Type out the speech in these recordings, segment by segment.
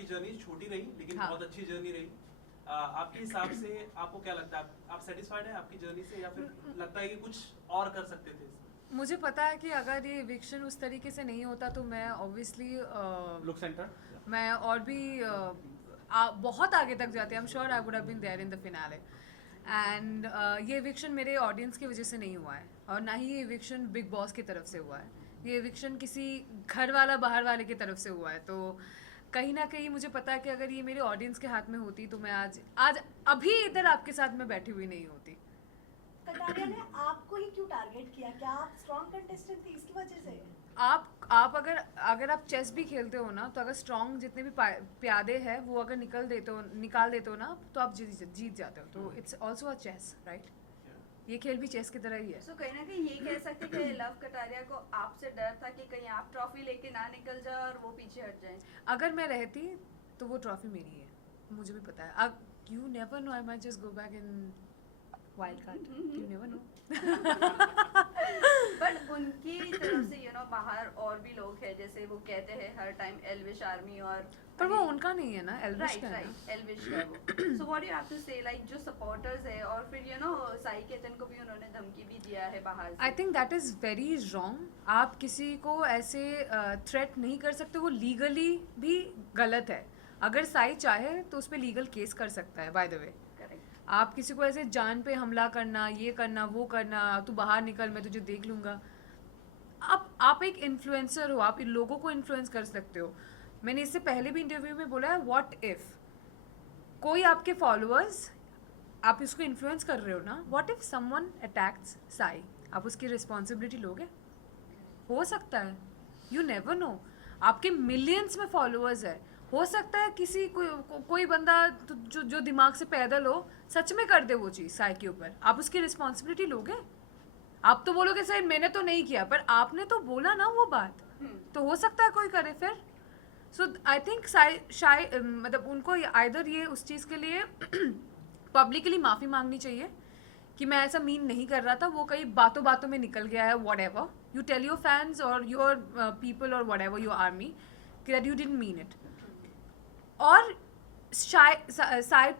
आपकी जर्नी छोटी रही लेकिन हाँ. बहुत अच्छी जर्नी रही। आपके हिसाब से आपको क्या लगता है, आप सेटिस्फाइड हैं आपकी जर्नी से, या फिर लगता है कि कुछ और कर सकते थे इसमें? मुझे पता है कि अगर ये इविक्शन उस तरीके से नहीं होता तो मैं ऑब्वियसली लुक सेंटर मैं और भी बहुत आगे तक जाती। I am sure I would have been there in the finale. And ये इविक्शन मेरे ऑडियंस की वजह से नहीं हुआ है, और ना ही ये इविक्शन बिग बॉस की तरफ से हुआ है। ये इविक्शन किसी घर वाला बाहर वाले की तरफ से हुआ है। तो कहीं ना कहीं मुझे पता है कि अगर ये मेरे ऑडियंस के हाथ में होती तो मैं आज आज अभी इधर आपके साथ में बैठी हुई नहीं होती। कटारिया ने आपको ही क्यों टारगेट किया? क्या आप स्ट्रॉन्ग कंटेस्टेंट थी इसकी वजह से? आप अगर आप चेस भी खेलते हो ना, तो अगर स्ट्रॉन्ग जितने भी प्यादे हैं वो अगर निकाल देते हो ना, तो आप जीत जाते हो। तो it's also a chess, right? ये खेल भी चेस की तरह ही है। सो कहीं ना कहीं ये कह सकते हैं कि लव कटारिया को आपसे डर था कि कहीं आप ट्रॉफी लेके ना निकल जाओ और वो पीछे हट जाए। अगर मैं रहती तो वो ट्रॉफी मेरी है, मुझे भी पता है। अब you never know, I might just go back in wild card, you never know. But उनकी तरफ से बाहर और भी लोग हैं, जैसे वो कहते हैं हर टाइम एल्विश आर्मी, और पर वो उनका नहीं है ना, एल्विश का है ना। एल्विश का वो। So what you have to say, like जो सपोर्टर्स है, और फिर साई केतन को भी उन्होंने धमकी भी दिया है बाहर से। I think that is very wrong. आप किसी को ऐसे थ्रेट नहीं कर सकते, वो लीगली भी गलत है। अगर साई चाहे तो उस पर लीगल केस कर सकता है, बाय द वे। आप किसी को ऐसे जान पे हमला करना, ये करना, वो करना, तू बाहर निकल मैं तुझे देख लूँगा। आप एक इन्फ्लुएंसर हो, आप इन लोगों को इन्फ्लुएंस कर सकते हो। मैंने इससे पहले भी इंटरव्यू में बोला है, व्हाट इफ़ कोई आपके फॉलोअर्स, आप इसको इन्फ्लुएंस कर रहे हो ना, what if someone attacks Sai, आप उसकी रिस्पॉन्सिबिलिटी लोगे? हो सकता है, यू नेवर नो। आपके मिलियंस में फॉलोअर्स है, हो सकता है किसी कोई बंदा जो दिमाग से पैदल हो सच में कर दे वो चीज़ साई के ऊपर। आप उसकी रिस्पॉन्सिबिलिटी लोगे? आप तो बोलोगे सर मैंने तो नहीं किया, पर आपने तो बोला ना वो बात, तो हो सकता है कोई करे फिर। सो आई थिंक मतलब उनको आइदर ये उस चीज़ के लिए पब्लिकली माफ़ी मांगनी चाहिए कि मैं ऐसा मीन नहीं कर रहा था, वो कई बातों बातों में निकल गया है, whatever you tell your fans और योर पीपल और वॉट एवर योर आर्मी कि that you didn't mean it. और साई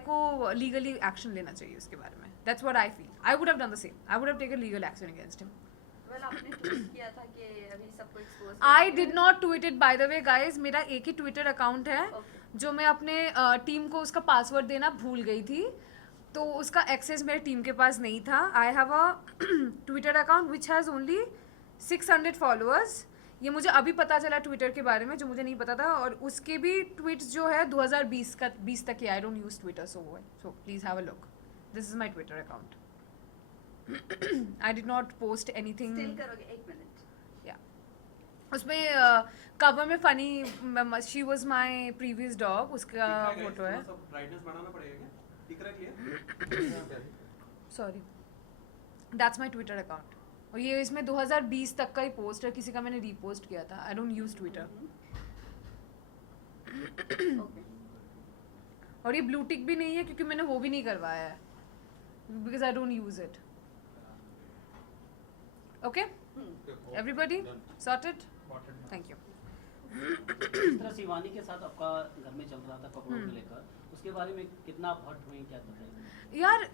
को लीगली एक्शन लेना चाहिए उसके बारे में। That's what I feel. I would have done the same, I would have taken legal action against him. Well आपने ट्वीट किया था कि अभी सबको expose I did not tweet it, bye the way guys. मेरा एक ही ट्विटर अकाउंट है जो मैं अपने टीम को उसका पासवर्ड देना भूल गई थी, तो उसका एक्सेस मेरे टीम के पास नहीं था। I have a Twitter account which has only 600 followers. ये मुझे अभी पता चला ट्विटर के बारे में, जो मुझे नहीं पता था। और उसके भी ट्वीट्स जो है 2020 तक ही। I don't use Twitter so please have a look, this is my Twitter account. I did not post anything. Still करोगे? एक मिनट। या उसमें कवर में funny she was my previous dog, उसका फोटो है। ब्राइटनेस बढ़ाना पड़ेगा क्या? दिख रहा है clear? Sorry, that's my Twitter account. और ये इसमें 2020 तक का ही पोस्ट है, किसी का मैंने रीपोस्ट किया था। आई डोंट यूज ट्विटर। और ये ब्लू टिक भी नहीं है क्योंकि मैंने वो भी नहीं करवाया है, because I don't use it. Okay everybody sorted? Thank you. जिस तरह शिवानी के साथ आपका घर में चल रहा था कपड़ों को लेकर, उसके बारे में कितना आप हर्ट हुई, क्या बताइए? यार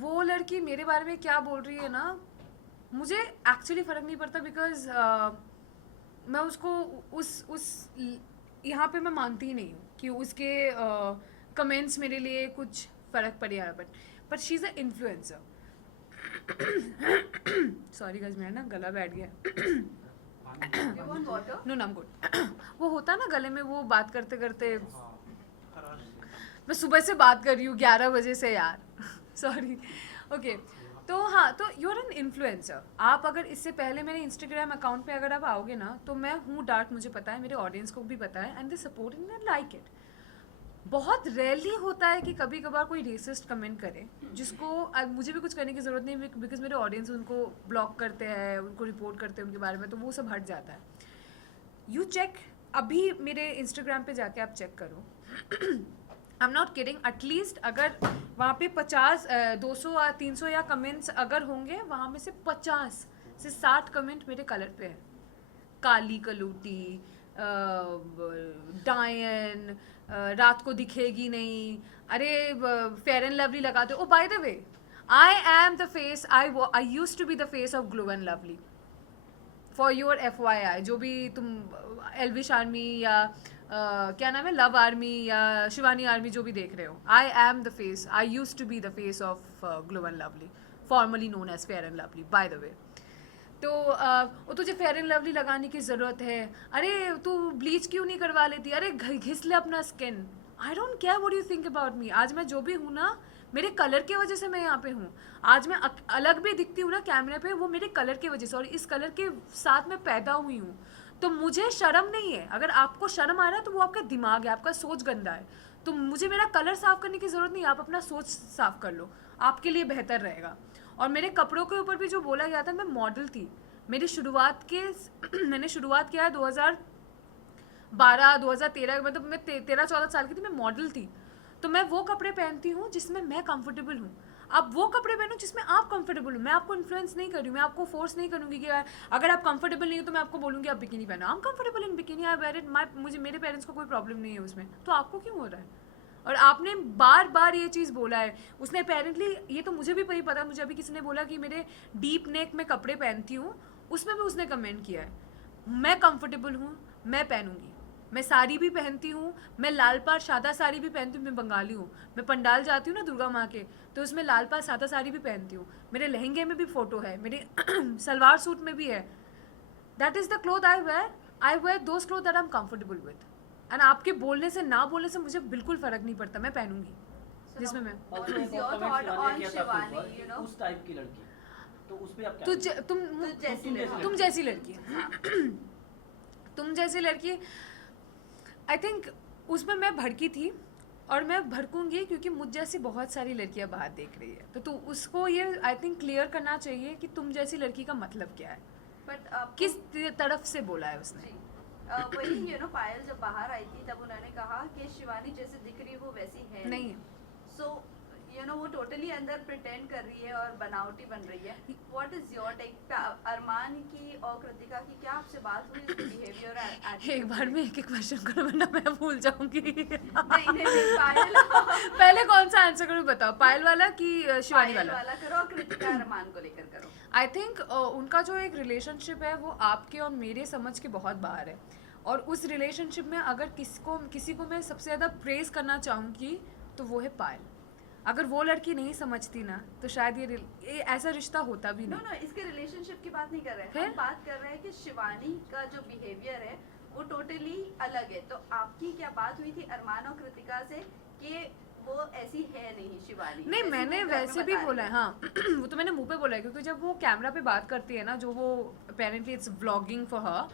वो लड़की मेरे बारे में क्या बोल रही है ना, मुझे एक्चुअली फ़र्क नहीं पड़ता, बिकॉज मैं उसको उस यहाँ पे मैं मानती ही नहीं हूँ कि उसके कमेंट्स मेरे लिए कुछ फ़र्क पड़ेगा। But she is a influencer. Sorry guys, मेरा ना गला बैठ गया। नो नाम गुड। वो होता है ना गले में, वो बात करते करते मैं सुबह से बात कर रही हूँ 11 बजे से यार। सॉरी। ओके, तो हाँ, तो यू आर एन इन्फ्लुएंसर। आप अगर इससे पहले मेरे इंस्टाग्राम अकाउंट पे अगर आप आओगे ना, तो मैं हूँ डार्क, मुझे पता है, मेरे ऑडियंस को भी पता है, and they support and they like it. बहुत रेयरली होता है कि कभी कभार कोई रेसिस्ट कमेंट करे, जिसको मुझे भी कुछ करने की ज़रूरत नहीं, बिकॉज मेरे ऑडियंस उनको ब्लॉक करते हैं, उनको रिपोर्ट करते हैं उनके बारे में, तो वो सब हट जाता है। यू चेक, अभी मेरे इंस्टाग्राम पे जाके आप चेक करो। I am not kidding, at least अगर वहाँ पे 50, 200 या 300 या कमेंट्स अगर होंगे, वहाँ में से 50 से 60 कमेंट मेरे कलर पे है। काली कलूटी, डायन, रात को दिखेगी नहीं, अरे फेयर एंड लवली लगाते हो. By the way, I am the face, I used to be the face of glow and lovely. For your FYI, जो भी तुम एल्विश आर्मी या क्या नाम है, लव आर्मी या शिवानी आर्मी जो भी देख रहे हो, I am the face, I used to be the face of glow and lovely, formally known as fair and lovely, by the way. तो वो तुझे फेयर एंड लवली लगाने की ज़रूरत है, अरे तू ब्लीच क्यों नहीं करवा लेती, अरे घिस ले अपना skin. I don't care what you think about me. आज मैं जो भी हूँ ना, मेरे कलर की वजह से मैं यहाँ पे हूँ. आज मैं अलग भी दिखती हूँ ना कैमरे पे, वो मेरे कलर की वजह से, और इस कलर के साथ मैं पैदा हुई हूँ. तो मुझे शर्म नहीं है. अगर आपको शर्म आ रहा है तो वो आपका दिमाग है, आपका सोच गंदा है. तो मुझे मेरा कलर साफ़ करने की ज़रूरत नहीं है, आप अपना सोच साफ़ कर लो, आपके लिए बेहतर रहेगा. और मेरे कपड़ों के ऊपर भी जो बोला गया था, मैं मॉडल थी. मेरी शुरुआत के मैंने शुरुआत किया है 2012 2013, मतलब मैं 13-14 साल की थी, मैं मॉडल थी. तो मैं वो कपड़े पहनती हूँ जिसमें मैं कंफर्टेबल हूँ. आप वो कपड़े पहनो जिसमें आप कंफर्टेबल हो. मैं आपको इन्फ्लुएंस नहीं कर रही हूँ, मैं आपको फोर्स नहीं करूँगी कि यार अगर आप कंफर्टेबल नहीं हो तो मैं आपको बोलूँगी आप बिकिनी पहनो. I am comfortable in bikini, I wear it. मुझे, मेरे पेरेंट्स को कोई प्रॉब्लम नहीं है उसमें, तो आपको क्यों हो रहा है? और आपने बार बार ये चीज़ बोला है. उसने अपेरेंटली, ये तो मुझे भी पता, मुझे अभी किसी ने बोला कि मेरे डीप नेक में कपड़े पहनती हूँ, उसमें भी उसने कमेंट किया है. मैं कंफर्टेबल हूँ, मैं पहनूंगी. मैं साड़ी भी पहनती हूँ, मैं लाल पार सादा साड़ी भी पहनती हूँ. मैं बंगाली हूँ, मैं पंडाल जाती हूँ ना दुर्गा माँ के, तो उसमें लाल पार सादा साड़ी भी पहनती हूँ. मेरे लहंगे में भी फ़ोटो है, मेरे सलवार सूट में भी है. That is the cloth I wear those cloth that I am comfortable with. And आपके बोलने से ना बोलने से मुझे बिल्कुल फ़र्क नहीं पड़ता, मैं पहनूंगी जिसमें मैं. और What जो is एक और your comment thought शिवानी ने on किया था शिवानी, आपके you ऊपर, know? उस टाइप की लड़की, तो उस पे आप क्या तुम कहेंगे? तुम जैसी लड़की. तुम जैसी लड़की, आई थिंक उसमें मैं भड़की थी, और मैं भड़कूंगी क्योंकि मुझ जैसी बहुत सारी लड़कियां बाहर देख रही है. तो उसको ये आई थिंक क्लियर करना चाहिए कि तुम जैसी लड़की का मतलब क्या है, बट किस तरफ से बोला है उसने. वही पायल जब बाहर आई थी तब उन्होंने कहा कि शिवानी जैसे दिख रही है वो वैसी है नहीं है. सो वो टोटली अंदर प्रिटेंड कर रही है और बनावटी बन रही है. What is your take? Arman की और कृतिका की क्या आपसे बात हुई उसके बिहेवियर और एक बार में एक क्वेश्चन करो वरना मैं भूल जाऊंगी. नहीं पायल पहले कौन सा आंसर करूँ बताओ, पायल वाला कि शिवानी पायल वाला? वाला करो और कृतिका अरमान को लेकर करो. आई थिंक उनका जो एक रिलेशनशिप है वो आपके और मेरे समझ के बहुत बाहर है. और उस रिलेशनशिप में अगर किसी को मैं सबसे ज़्यादा प्रेज करना चाहूँगी तो वो है पायल. अगर वो लड़की नहीं समझती ना तो शायद ये ऐसा रिश्ता होता भी नो नहीं. इसके रिलेशनशिप की बात नहीं कर रहे हैं. फिर? हम बात कर रहे हैं कि शिवानी का जो बिहेवियर है वो टोटली अलग है. तो आपकी क्या बात हुई थी अरमान और कृतिका से कि वो ऐसी है नहीं शिवानी? नहीं, जैसे मैंने वो घर में वैसे भी बता बोला रही है. हाँ वो तो मैंने मुंह पे बोला है, क्योंकि जब वो कैमरा पे बात करती है ना, जो वो apparently it's vlogging for her,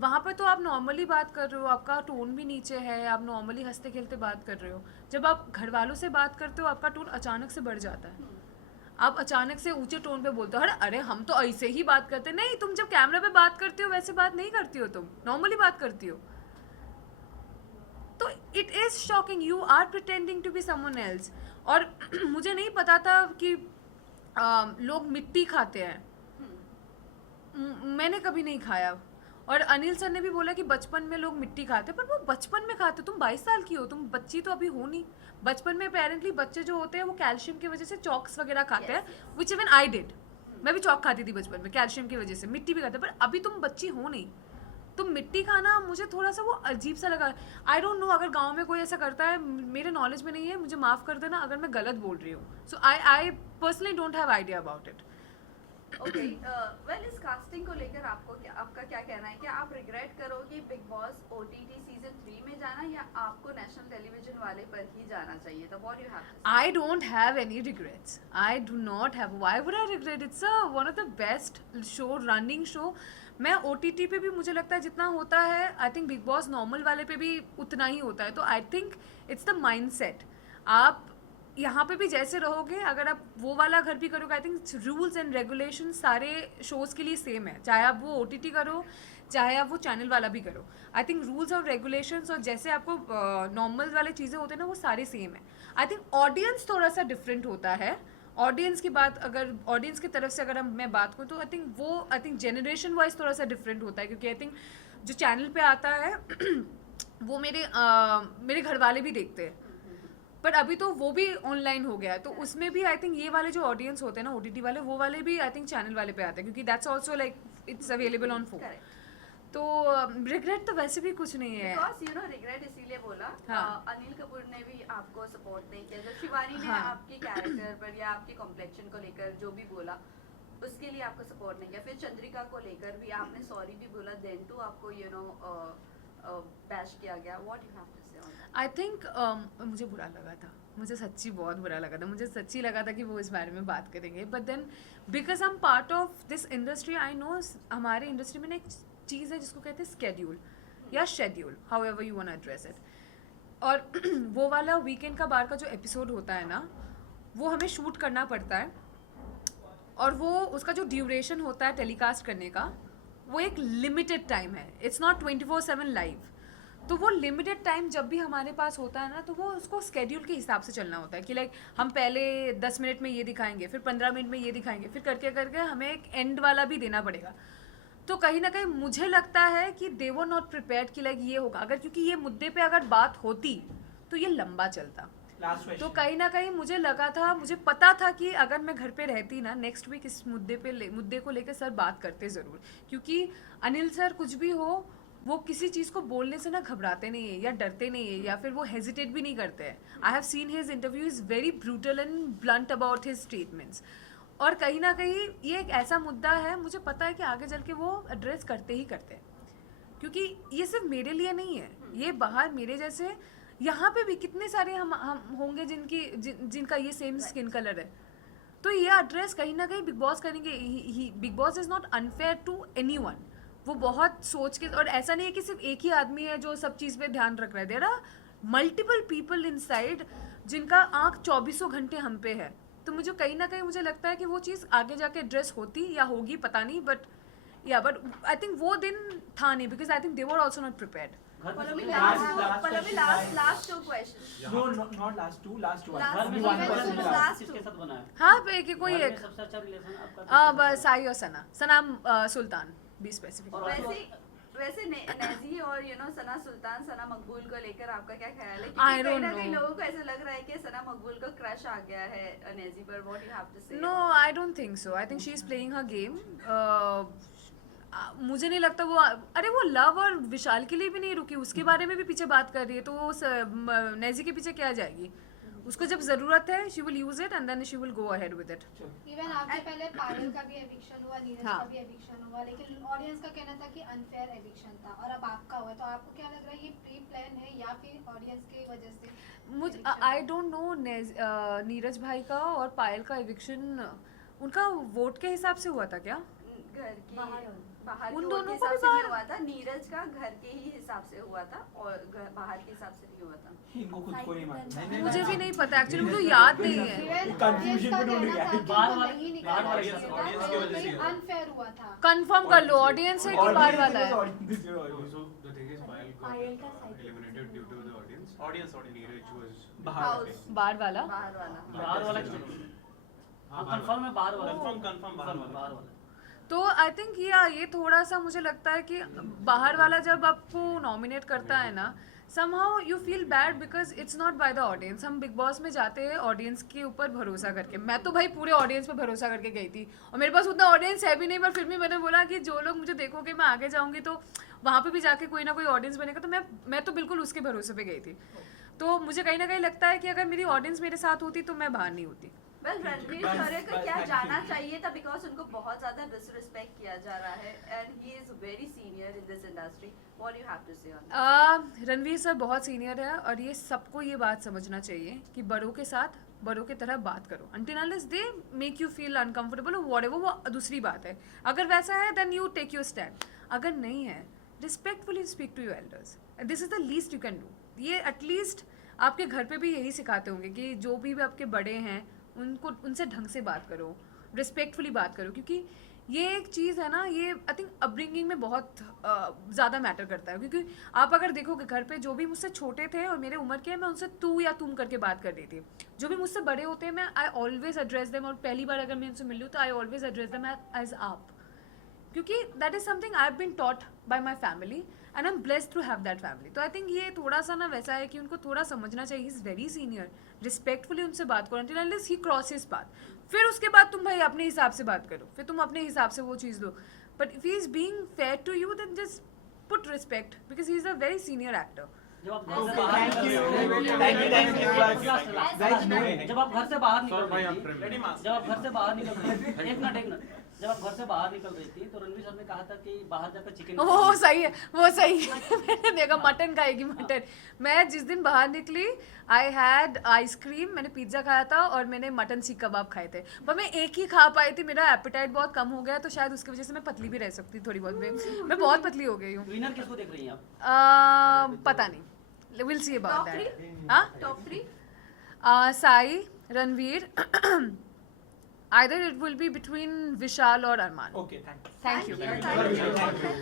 वहाँ पर तो आप नॉर्मली बात कर रहे हो, आपका टोन भी नीचे है, आप नॉर्मली हंसते खेलते बात कर रहे हो. जब आप घर वालों से बात करते हो आपका टोन अचानक से बढ़ जाता है. आप अचानक से ऊंचे टोन पे बोलते हो, अरे हम तो ऐसे ही बात करते. नहीं, तुम जब कैमरा पे बात करते हो वैसे बात नहीं करती हो, तुम नॉर्मली बात करती हो. तो it is shocking, you are pretending to be someone else. और मुझे नहीं पता था कि लोग मिट्टी खाते हैं. मैंने कभी नहीं खाया. और अनिल सर ने भी बोला कि बचपन में लोग मिट्टी खाते हैं, पर वो बचपन में खाते. तुम 22 साल की हो, तुम बच्ची तो अभी हो नहीं. बचपन में अपेरेंटली बच्चे जो होते हैं वो कैल्शियम की वजह से चॉक्स वगैरह खाते हैं, विच इवन आई डिड. मैं भी चॉक खाती थी बचपन में कैल्शियम की वजह से, मिट्टी भी खाते. पर अभी तुम बच्ची हो नहीं, तुम मिट्टी खाना मुझे थोड़ा सा वो अजीब सा लगा. आई डोंट नो अगर गाँव में कोई ऐसा करता है, मेरे नॉलेज में नहीं है, मुझे माफ़ कर देना अगर मैं गलत बोल रही हूँ. So I personally don't have idea about it. Okay. Well इस कास्टिंग को लेकर आपका क्या कहना है? क्या आप रिग्रेट करोगे बिग बॉस OTT सीजन 3 में जाना, या आपको नेशनल टेलीविजन वाले पर ही जाना चाहिए था? व्हाट यू हैव टू से? I don't have any regrets. I do not have. Why would I regret? It's one of the best running show. मैं OTT पे भी मुझे लगता है जितना होता है, I think big boss normal वाले पे भी उतना ही होता है. तो I think it's the mindset. आप यहाँ पे भी जैसे रहोगे, अगर आप वो वाला घर भी करोगे, I think rules and regulation सारे शोज़ के लिए सेम है, चाहे आप वो OTT करो चाहे आप वो चैनल वाला भी करो. आई थिंक रूल्स और रेगुलेशंस और जैसे आपको नॉर्मल वाले चीज़ें होते हैं ना, वो सारे सेम है. आई थिंक ऑडियंस थोड़ा सा डिफरेंट होता है. ऑडियंस की बात, अगर ऑडियंस की तरफ से अगर मैं बात करूँ तो आई थिंक जनरेशन वाइज थोड़ा सा डिफरेंट होता है, क्योंकि आई थिंक जो चैनल पे आता है वो मेरे घर वाले भी देखते हैं, पर अभी तो वो भी ऑनलाइन हो गया है, तो उसमें भी आई थिंक ये वाले जो ऑडियंस होते हैं ना OTT वाले, वो वाले भी आई थिंक चैनल वाले पे आते हैं, क्योंकि that's also like it's available on phone. Correct, तो रिग्रेट तो वैसे भी कुछ नहीं है। बिकॉज यू नो रिग्रेट इसीलिए बोला, हाँ। अनिल कपूर ने भी आपको सपोर्ट नहीं किया, जब शिवानी ने हाँ। आपके कैरेक्टर पर या आपके कॉम्प्लेक्शन को लेकर जो भी बोला उसके लिए आपको सपोर्ट नहीं किया, फिर चंद्रिका को लेकर भी आपने सॉरी भी बोला, देन टू आपको यू नो बैश किया गया, what you have to say on that? I think मुझे बुरा लगा था, मुझे सच्ची बहुत बुरा लगा था, मुझे सच्ची लगा था कि वो इस बारे में बात करेंगे, but then because I am part of this industry, I know हमारे इंडस्ट्री में ना एक चीज़ है जिसको कहते हैं स्केड्यूल या schedule, how ever you want address it. और वो वाला वीकेंड का बार का जो एपिसोड होता है ना, वो हमें शूट करना पड़ता है, और वो उसका जो ड्यूरेशन होता है टेलीकास्ट करने का, वो एक लिमिटेड टाइम है, इट्स नॉट 24/7 लाइव। तो वो लिमिटेड टाइम जब भी हमारे पास होता है ना, तो वो उसको स्केड्यूल के हिसाब से चलना होता है कि लाइक हम पहले 10 मिनट में ये दिखाएंगे, फिर 15 मिनट में ये दिखाएंगे, फिर करके करके हमें एक एंड वाला भी देना पड़ेगा। तो कहीं ना कहीं मुझे लगता है कि दे वर नॉट प्रिपेयर्ड कि लाइक ये होगा, अगर क्योंकि ये मुद्दे पे अगर बात होती तो ये लंबा चलता। लास्ट तो क्वेश्चन, कहीं ना कहीं मुझे लगा था, मुझे पता था कि अगर मैं घर पे रहती ना, नेक्स्ट वीक इस मुद्दे को लेकर सर बात करते ज़रूर, क्योंकि अनिल सर कुछ भी हो, वो किसी चीज़ को बोलने से ना घबराते नहीं है या डरते नहीं है, या फिर वो हेजिटेट भी नहीं करते हैं। I have seen his interview, is very brutal and blunt about his statements. और कहीं ना कहीं ये एक ऐसा मुद्दा है, मुझे पता है कि आगे चल के वो एड्रेस करते ही करते हैं, क्योंकि ये सिर्फ मेरे लिए नहीं है, ये बाहर मेरे जैसे यहाँ पे भी कितने सारे हम होंगे जिनका ये सेम स्किन कलर है। तो ये एड्रेस कहीं ना कहीं बिग बॉस करेंगे। Bigg Boss is not unfair to anyone, वो बहुत सोच के, और ऐसा नहीं है कि सिर्फ एक ही आदमी है जो सब चीज़ पे ध्यान रख रहा है, there are multiple people inside जिनका आँख 24 घंटे हम पे है। तो मुझे कहीं ना कहीं मुझे लगता है कि वो चीज़ आगे जाके एड्रेस होती या होगी, पता नहीं, बट आई थिंक वो दिन था नहीं, because I think they were also not prepared. Last two question, no not last two, last one. Last घर में one. कौन सा Last किसके two. साथ बना है? हाँ पे कि कोई घर में एक सबसे अच्छा रिलेशन आपका बस साई और सना सुल्तान बी स्पेसिफिक। और वैसे नेजी और यू नो सना सुल्तान, सना मकबूल को लेकर आपका क्या ख्याल है? I क्योंकि don't कहीं ना कहीं know. लोगों को ऐसा लग रहा है कि सना मकबूल को क्रश आ गया है नेजी पर, what you have to say? No I don't think so, I think she is playing her game. मुझे नहीं लगता वो, अरे वो लव और विशाल के लिए भी नहीं रुकी, उसके बारे में भी पीछे बात कर रही है, तो वो नेजी के पीछे क्या जाएगी? उसको जब जरूरत है she will use it and then she will go ahead with it. Even आपके पहले पायल का भी एविक्शन हुआ, नीरज हाँ। का भी एविक्शन हुआ, लेकिन ऑडियंस का कहना था कि अनफेयर एविक्शन था, और अब आपका हुआ, तो आपको क्या लग रहा है, ये प्री प्लान है या फिर ऑडियंस की वजह से? मुझे आई डोंट नो, नीरज भाई का और पायल का एविक्शन उनका वोट के हिसाब से हुआ था क्या? घर की बाहर उन के दोनों वोट को के भी हिसाब से नहीं बाहर- हुआ था, नीरज का घर के ही हिसाब से हुआ था और बाहर के हिसाब से नहीं हुआ था। इनको खुद को नहीं मालूम। मुझे भी नहीं पता एक्चुअली, मुझे याद नहीं है। इवन Confusion ऑडियंस का में ढूंढ कहना गया। था कि बाहर वो वाले- नहीं बाहर निकाला वाले- गया था, audience की वजह से हुआ। अनफेयर हुआ था। कंफर्म कर लो, ऑडियंस है कि बाहर वाला है? So the thing is, Payal Payal got का side eliminated due to the audience. Audience. Neeraj was बाहर House. बाहर वाला? बाहर वाला। बाहर वाला क्यों? हाँ कंफर्म है बाहर वाला। कंफर्म बाहर वाला। बाहर वाला। तो आई थिंक ये थोड़ा सा मुझे लगता है कि बाहर वाला जब आपको नॉमिनेट करता है ना, somehow you feel bad because it's not by the audience. हम बिग बॉस में जाते हैं ऑडियंस के ऊपर भरोसा करके, मैं तो भाई पूरे ऑडियंस पे भरोसा करके गई थी, और मेरे पास उतना ऑडियंस है भी नहीं, पर फिर भी मैंने बोला कि जो लोग मुझे देखोगे मैं आगे जाऊंगी तो वहाँ पे भी जाके कोई ना कोई ऑडियंस बनेगा, तो मैं तो बिल्कुल उसके भरोसे पे गई थी। तो मुझे कहीं ना कहीं लगता है कि अगर मेरी ऑडियंस मेरे साथ होती तो मैं बाहर नहीं होती। वेल रणवीर बस- शौर्य को बस क्या thank जाना you. चाहिए था, बिकॉज उनको बहुत ज्यादा डिसरिस्पेक्ट किया जा रहा है and he is very senior in this industry, what you have to say on? Ranveer sir बहुत सीनियर है, और ये सबको ये बात समझना चाहिए कि बड़ों के साथ बड़ों की तरह बात करो, until unless they make you feel uncomfortable or whatever, वो दूसरी बात है। अगर वैसा है then you take your stand, अगर नहीं है respectfully speak to your elders, this is the least you can do। ये एटलीस्ट आपके घर पे भी यही सिखाते होंगे कि जो भी आपके बड़े हैं उनसे ढंग से बात करो, रिस्पेक्टफुली बात करो, क्योंकि ये एक चीज़ है ना, ये आई थिंक अपब्रिंगिंग में बहुत ज़्यादा मैटर करता है। क्योंकि आप अगर देखोगे घर पे जो भी मुझसे छोटे थे और मेरे उम्र के हैं, मैं उनसे तू या तुम करके बात कर रही थी। जो भी मुझसे बड़े होते हैं मैं आई ऑलवेज एड्रेस देम, और पहली बार अगर मैं उनसे मिल लूँ तो I always address them as आप, क्योंकि that is something I have been taught by my family and I am blessed to have that family. तो आई थिंक ये थोड़ा सा ना वैसा है कि उनको थोड़ा समझना चाहिए. He is very senior, respectfully उनसे बात करो until unless he crosses path. फिर उसके बाद तुम भाई अपने हिसाब से बात करो, फिर तुम अपने हिसाब से वो चीज़ दो. But if he is being fair to you then just put respect because he is a very senior actor. जब आप घर से बाहर जब आप घर से बाहर निकल Sorry, रही I'm थी, Prem. रेडी मास जब आप घर से बाहर निकल रही थी, एक मिनट जब आप घर से बाहर निकल रही थी तो रणवीर सर ने कहा था कि बाहर जाकर चिकन वो सही है, वो सही है. मैंने देखा मटन खाएगी मटन. मैं जिस दिन बाहर निकली आई हैड आइसक्रीम, मैंने पिज्ज़ा खाया था और मैंने मटन सीख कबाब खाए थे. पर मैं एक ही खा पाई थी, मेरा एपेटाइट बहुत कम हो गया तो शायद उसकी वजह से मैं पतली भी रह सकती थोड़ी बहुत. मैं बहुत पतली हो गई हूँ. विनर किसको देख रही हैं आप? पता नहीं, will see about Top that. हाँ, top 3 Sai, Ranveer. Either it will be between Vishal or Arman. Okay thank you. Thank you. Thank you.